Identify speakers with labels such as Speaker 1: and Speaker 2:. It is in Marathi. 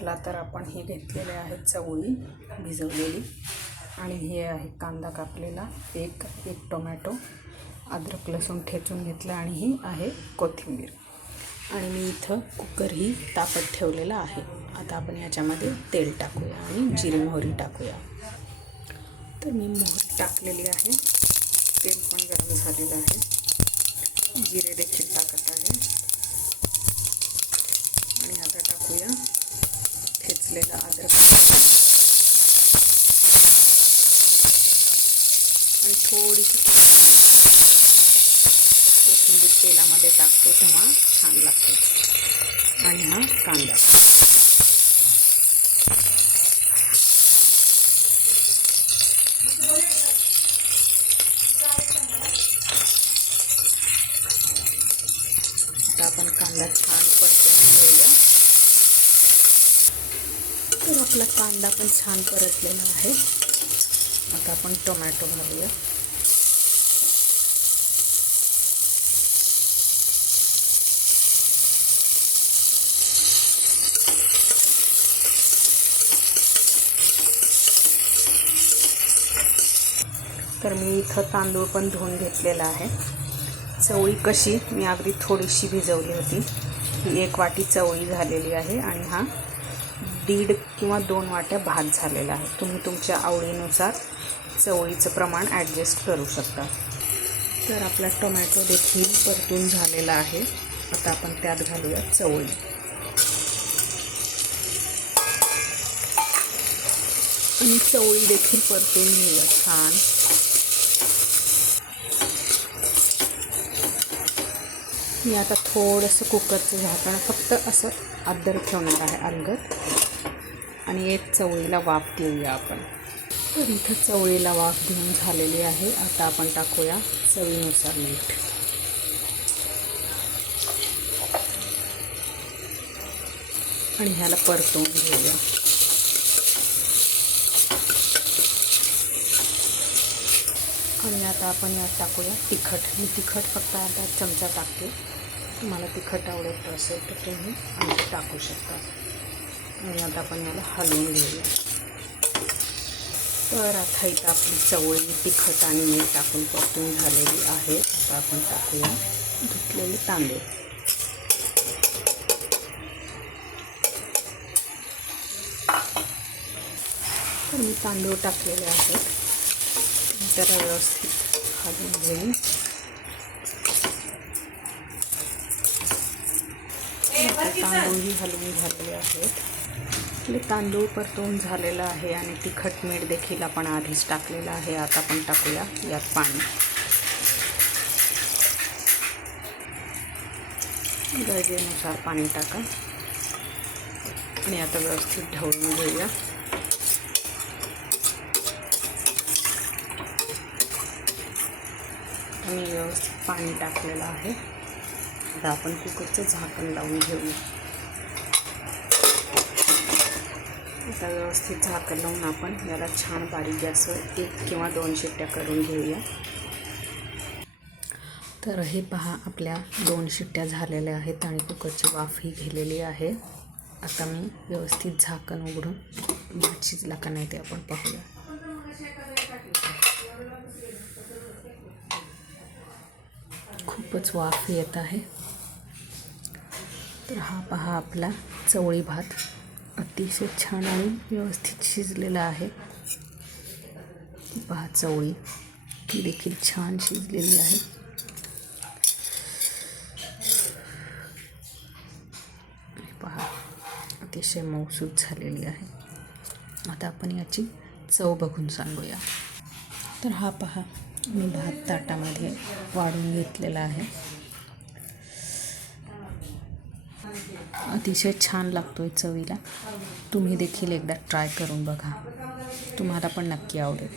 Speaker 1: चला तर आपण हे घेतलेले आहेत चवळी भिजवलेली. आणि हे आहे कांदा कापलेला. एक एक टोमॅटो अद्रक लसूण ठेचून घेतलं आणि ही आहे कोथिंबीर. आणि मी इथं कुकरही तापत ठेवलेला आहे. आता आपण याच्यामध्ये तेल टाकूया आणि जिरे मोहरी टाकूया. तर मी मोहरी टाकलेली आहे. तेल पण गरम झालेलं आहे. जिरे देखील टाकत आहे आणि आता टाकूया ठेचलेला अद्रक आणि थोडीशी कोथिंबीर तेलामध्ये टाकतो तेव्हा छान लागते. आणि हा कांदा. आता आपण कांदा छान परतून घेऊया. तर आपला कांदा पण छान परतलेला आहे. आता आपण टोमॅटो घालूया. तर मी इथं तांदूळ पण धुवून घेतलेला आहे. चवळी कशी? मी अगदी थोडीशी भिजवली होती. ही एक वाटी चवळी झालेली आहे आणि हा दीड किंवा दोन वाट्या भात झालेला आहे. तुम्ही तुमच्या आवडीनुसार चवळीचं प्रमाण ॲडजस्ट करू शकता. तर आपला टोमॅटो देखील परतून झालेला आहे. आता आपण त्यात घालूया चवळी. आणि चवळी देखील परतून घेऊया छान. मी आता थोडंसं कुकरचं झाकण फक्त असं अद्दर ठेवणार आहे अलगद आणि एक चवळीला वाफ देऊया आपण. तर इथं चवळीला वाफ घेऊन झालेली आहे. आता आपण टाकूया चवीनुसार मीठ. आणि ह्याला परतवून घेऊया. आणि आता आपण यात टाकूया तिखट. मी तिखट फक्त आता चमचा टाकते. तुम्हाला तिखट आवडत असेल तर तुम्ही आणखी टाकू शकता. आणि आता आपण याला हलवून घेऊया. तर आता इथं आपली चवळी तिखट आणि मीठ टाकून परतून झालेली आहे. आता आपण टाकूया धुतलेले तांदूळ. तर मी तांदूळ टाकलेले आहेत. तर व्यवस्थित हलवून घेईन तांदूळही हलवून झालेले आहेत. आपले तांदूळ परतवून झालेलं आहे आणि तिखट मीठ देखील आपण आधीच टाकलेलं आहे. आता आपण टाकूया यात पाणी. गरजेनुसार पाणी टाका. आणि आता व्यवस्थित ढवळून घेऊया. आणि व्यवस्थित पाणी टाकलेलं आहे. आता आपण कुकरचं झाकण लावून घेऊया. आता व्यवस्थित झाकण लावून आपण याला छान बारीक गॅसवर एक किंवा दोन शिट्ट्या करून घेऊया. तर हे पहा आपल्या दोन शिट्ट्या झालेल्या आहेत आणि कुकरची वाफही गेलेली आहे. आता मी व्यवस्थित झाकण उघडून भात शिजला का नाही ते आपण पाहूया. खूपच वाफ येत आहे. तर हा पहा आपला चवळी भात. अतिशय छान आणि व्यवस्थित शिजलेला आहे. ती पहा चवळी ती देखील छान शिजलेली आहे. पहा अतिशय मौसूद झालेली आहे. आता आपण याची चव बघून सांगूया. तर हा पहा मी भात ताटामध्ये वाढून घेतलेला आहे. अतिशय छान लागतो आहे चवीला. तुम्ही देखील एकदा ट्राय करून बघा. तुम्हाला पण नक्की आवडेल.